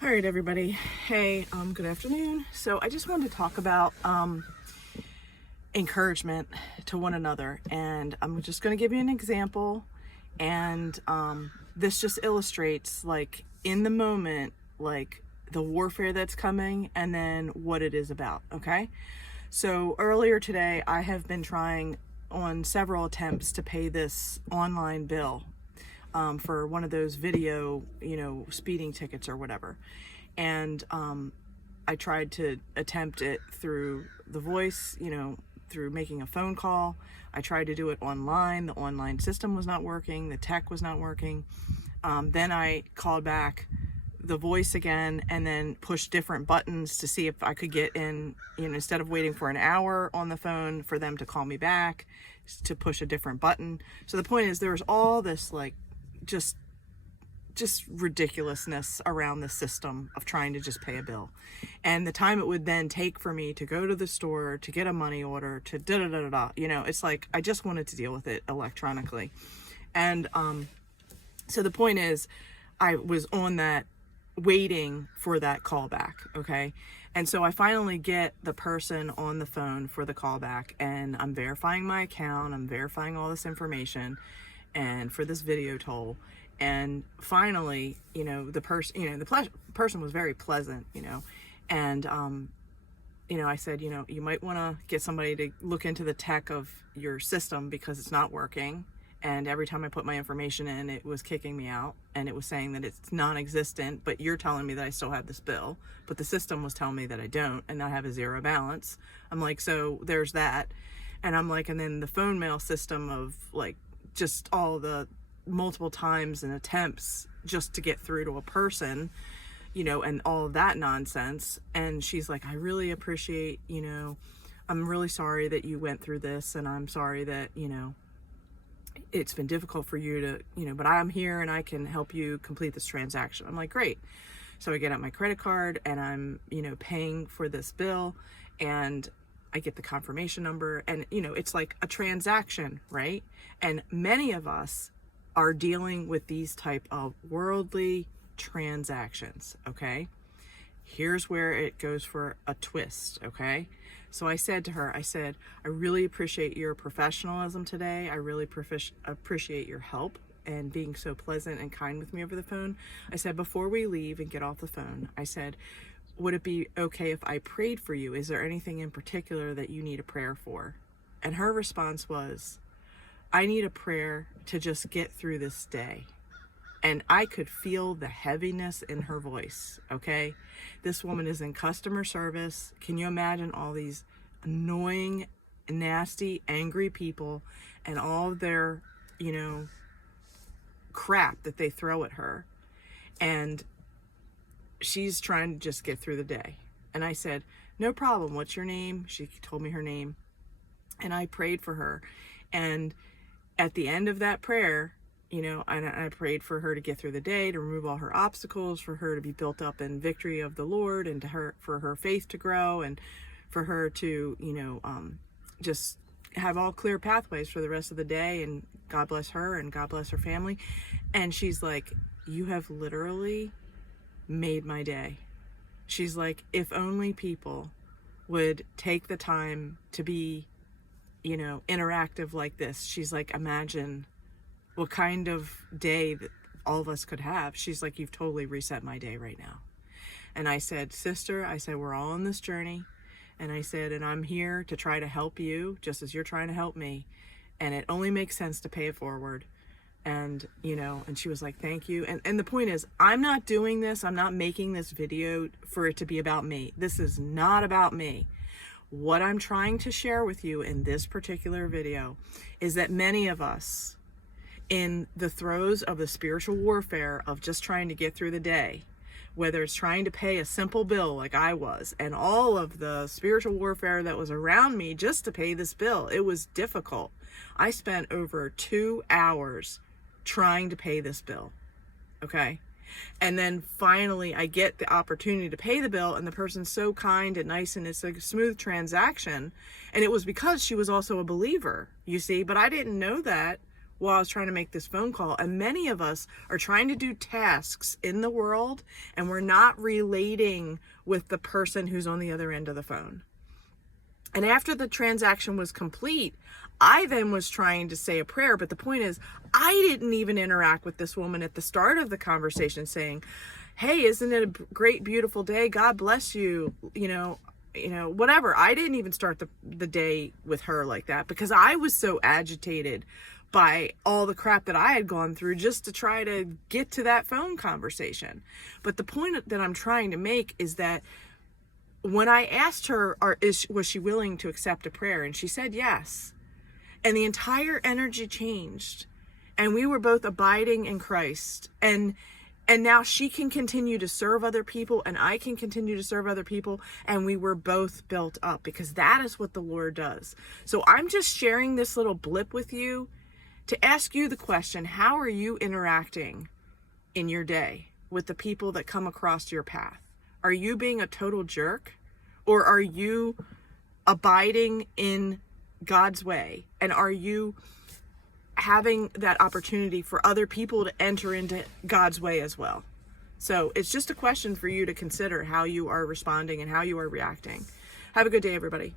All right, everybody. Hey, good afternoon. So I just wanted to talk about encouragement to one another, and I'm just going to give you an example. And this just illustrates, like, in the moment, like the warfare that's coming, and then what it is about. Okay. So earlier today, I have been trying on several attempts to pay this online bill for one of those video, speeding tickets or whatever. And I tried to attempt it through the voice, through making a phone call. I tried to do it online. The online system was not working. The tech was not working. Then I called back the voice again and then pushed different buttons to see if I could get in, instead of waiting for an hour on the phone for them to call me back, to push a different button. So the point is, there was all this just ridiculousness around the system of trying to just pay a bill, and the time it would then take for me to go to the store to get a money order to it's like I just wanted to deal with it electronically. And so the point is, I was on that waiting for that callback. Okay. And so I finally get the person on the phone for the callback, and I'm verifying my account. I'm verifying all this information and for this video toll. And finally, the person was very pleasant, and, I said, you might want to get somebody to look into the tech of your system because it's not working. And every time I put my information in, it was kicking me out, and it was saying that it's non-existent, but you're telling me that I still have this bill, but the system was telling me that I don't, and I have a zero balance. I'm like, so there's that. And I'm like, and then the phone mail system of, like, just all the multiple times and attempts just to get through to a person, and all of that nonsense. And she's like, I really appreciate, I'm really sorry that you went through this, and I'm sorry that, it's been difficult for you to, but I'm here and I can help you complete this transaction. I'm like, great. So I get out my credit card and I'm, paying for this bill, and I get the confirmation number, and, it's like a transaction, right? And many of us are dealing with these type of worldly transactions. Okay. Here's where it goes for a twist. Okay. So I said to her, I really appreciate your professionalism today. I really appreciate your help and being so pleasant and kind with me over the phone. I said, before we leave and get off the phone, I said, would it be okay if I prayed for you? Is there anything in particular that you need a prayer for? And her response was, I need a prayer to just get through this day. And I could feel the heaviness in her voice. Okay. This woman is in customer service. Can you imagine all these annoying, nasty, angry people and all their, crap that they throw at her? And she's trying to just get through the day. And I said, no problem. What's your name? She told me her name, and I prayed for her. And at the end of that prayer, I prayed for her to get through the day, to remove all her obstacles, for her to be built up in victory of the Lord, and for her faith to grow, and for her to, just have all clear pathways for the rest of the day. And God bless her and God bless her family. And she's like, you have literally made my day. She's like, if only people would take the time to be, interactive like this. She's like, imagine what kind of day that all of us could have. She's like, you've totally reset my day right now. And I said, sister, we're all on this journey. And I said, and I'm here to try to help you just as you're trying to help me. And it only makes sense to pay it forward. And, and she was like, thank you. And the point is, I'm not doing this. I'm not making this video for it to be about me. This is not about me. What I'm trying to share with you in this particular video is that many of us, in the throes of the spiritual warfare of just trying to get through the day, whether it's trying to pay a simple bill like I was, and all of the spiritual warfare that was around me just to pay this bill, it was difficult. I spent over 2 hours trying to pay this bill. Okay. And then finally I get the opportunity to pay the bill, and the person's so kind and nice, and it's a smooth transaction. And it was because she was also a believer, you see, but I didn't know that while I was trying to make this phone call. And many of us are trying to do tasks in the world, and we're not relating with the person who's on the other end of the phone. And after the transaction was complete, I then was trying to say a prayer. But the point is, I didn't even interact with this woman at the start of the conversation saying, hey, isn't it a great, beautiful day? God bless you. Whatever. I didn't even start the day with her like that, because I was so agitated by all the crap that I had gone through just to try to get to that phone conversation. But the point that I'm trying to make is that when I asked her, was she willing to accept a prayer? And she said yes. And the entire energy changed. And we were both abiding in Christ. And now she can continue to serve other people, and I can continue to serve other people. And we were both built up, because that is what the Lord does. So I'm just sharing this little blip with you to ask you the question, how are you interacting in your day with the people that come across your path? Are you being a total jerk, or are you abiding in God's way? And are you having that opportunity for other people to enter into God's way as well? So it's just a question for you to consider how you are responding and how you are reacting. Have a good day, everybody.